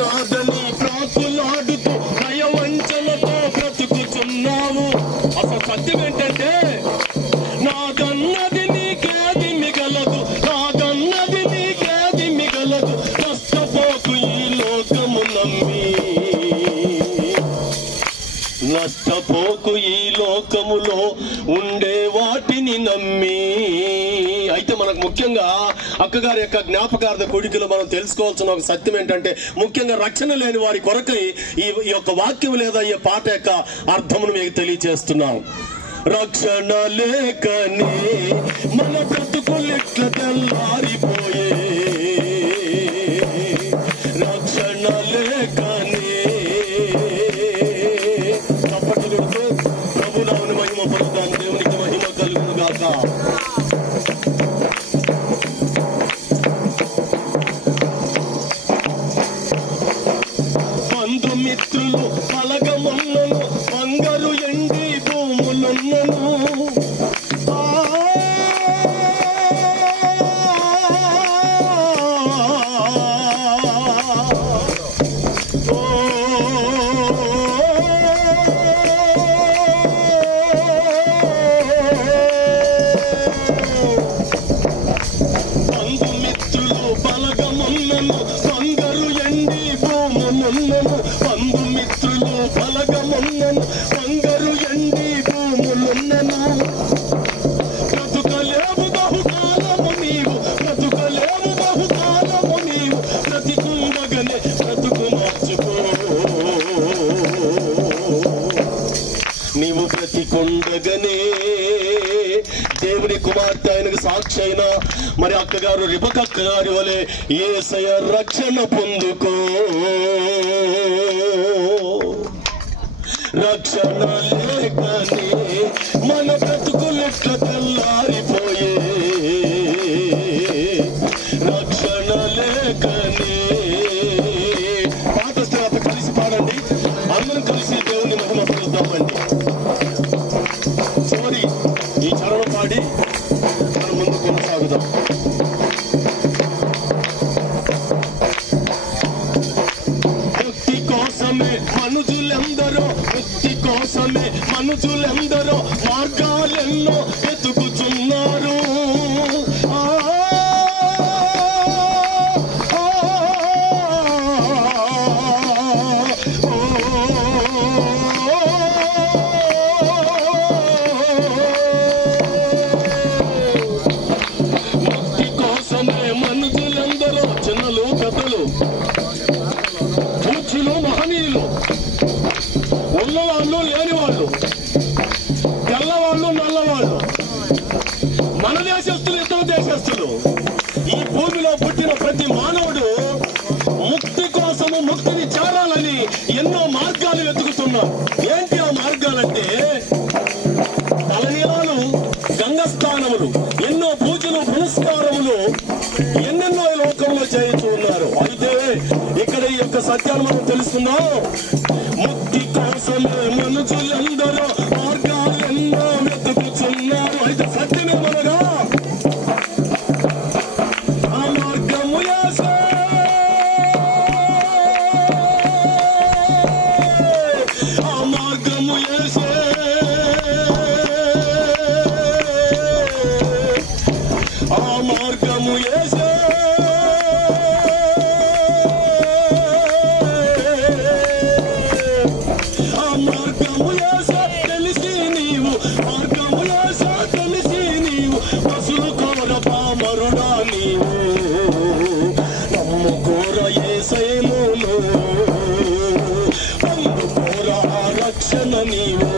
నాదని ప్రాకులాడుతూ నయవంచలతో బ్రతుకుతున్నావు. అసలు సత్యం ఏంటంటే నాదన్నది నీకేది మిగలదు, నాదన్నది నీకేది మిగలదు. నష్టపోకు ఈ లోకము నమ్మి, నష్టపోకు ఈ లోకములో ఉండే వాటిని నమ్మి. అయితే మనకు ముఖ్యంగా అక్కగారి యొక్క జ్ఞాపకార్థ కూడికలో మనం తెలుసుకోవాల్సిన ఒక సత్యం ఏంటంటే, ముఖ్యంగా రక్షణ లేని వారి కొరకై ఈ యొక్క వాక్యం లేదా ఈ పాట యొక్క అర్థమును మీకు తెలియజేస్తున్నాం. రక్షణ లేకనే మన బ్రతుకులిట్ల తెల్లారిపోయే, రక్షణ లేకనే. తప్పటితో ప్రభునామని మహిమ పలుకుతాను. దేవునికి మహిమ కలుగును గాక. బంధుమిత్రులు కలగమన్నను, బంగారు ఎండి భూములున్నను. బంధుమిత్రులు బలగమున్నను, బంగారు ఎండి భూములున్నను. బంధుమిత్రులు బలగమున్నను, బంగారు ఎండి భూములున్నను. బ్రతుకలేము బహుకాలము నీవు, బ్రతుకలేము బహుకాలము నీవు. బ్రతికుండగనే బ్రతుకు మార్చుకో, నీవు బ్రతికుండగనే. దేవుని కుమార్తె ఆయనకు సాక్షి అయిన మరి అక్కగారు రిబకక్క గారి వలె యేసయ్య రక్షణ పొందుకో. రక్షణ లేకనే మన బ్రతుకులెట్ల తెల్లారిపోయే, రక్షణ లేకనే. పాట తర్వాత కలిసి పాడండి, అందరం కలిసి దేవుని మహిమ పలుకుదామండి. చివరి ఈ చరణం పాడి మనం ముందు కొనసాగుదాం. ముక్తి కోసమే మనుషులెందరో, ముక్తి కోసమే మనుషులెందరో మార్గాలెన్నో వెతుకుతున్నారు. ముక్తి కోసమే మనుషులెందరో, చిన్నలు పెద్దలు, పూజ్యులు మహనీయులు, ఉన్నవాళ్ళు లేనివాళ్ళు, తెల్లవాళ్ళు నల్లవాళ్ళు, మన దేశస్తులు ఇతర దేశస్తులు, ఈ భూమిలో పుట్టిన ప్రతి మానవుడు ముక్తి కోసము ముక్తిని చేరాలని ఎన్నో మార్గాలు వెతుకుతున్నారు. ఏంటి ఆ మార్గాలంటే తలనీలాలు, గంగస్థానములు, ఎన్నో పూజలు పునస్కారములు, ఎన్నెన్నో లోకంలో చేస్తూ ఉన్నారు. అయితే ఇక్కడ ఈ యొక్క సత్యాన్ని మనం తెలుసుకుందాం. ముక్తి కోసమే మనుషులందరూ మార్గాలెన్నో వెతుకుతున్నారు. అయితే సత్యమేమనగా ఆ మార్గము యేసే, ఆ మార్గము యేసే, ఆ మార్గము యేసే. మార్గము యేసే తెలిసి నీవు, మార్గము యేసే తెలిసి నీవు, పసులు కోర పామరుడా నీవు, నమ్ముకోర యేసయ్యను, అందుకోర రక్షణ నీవు.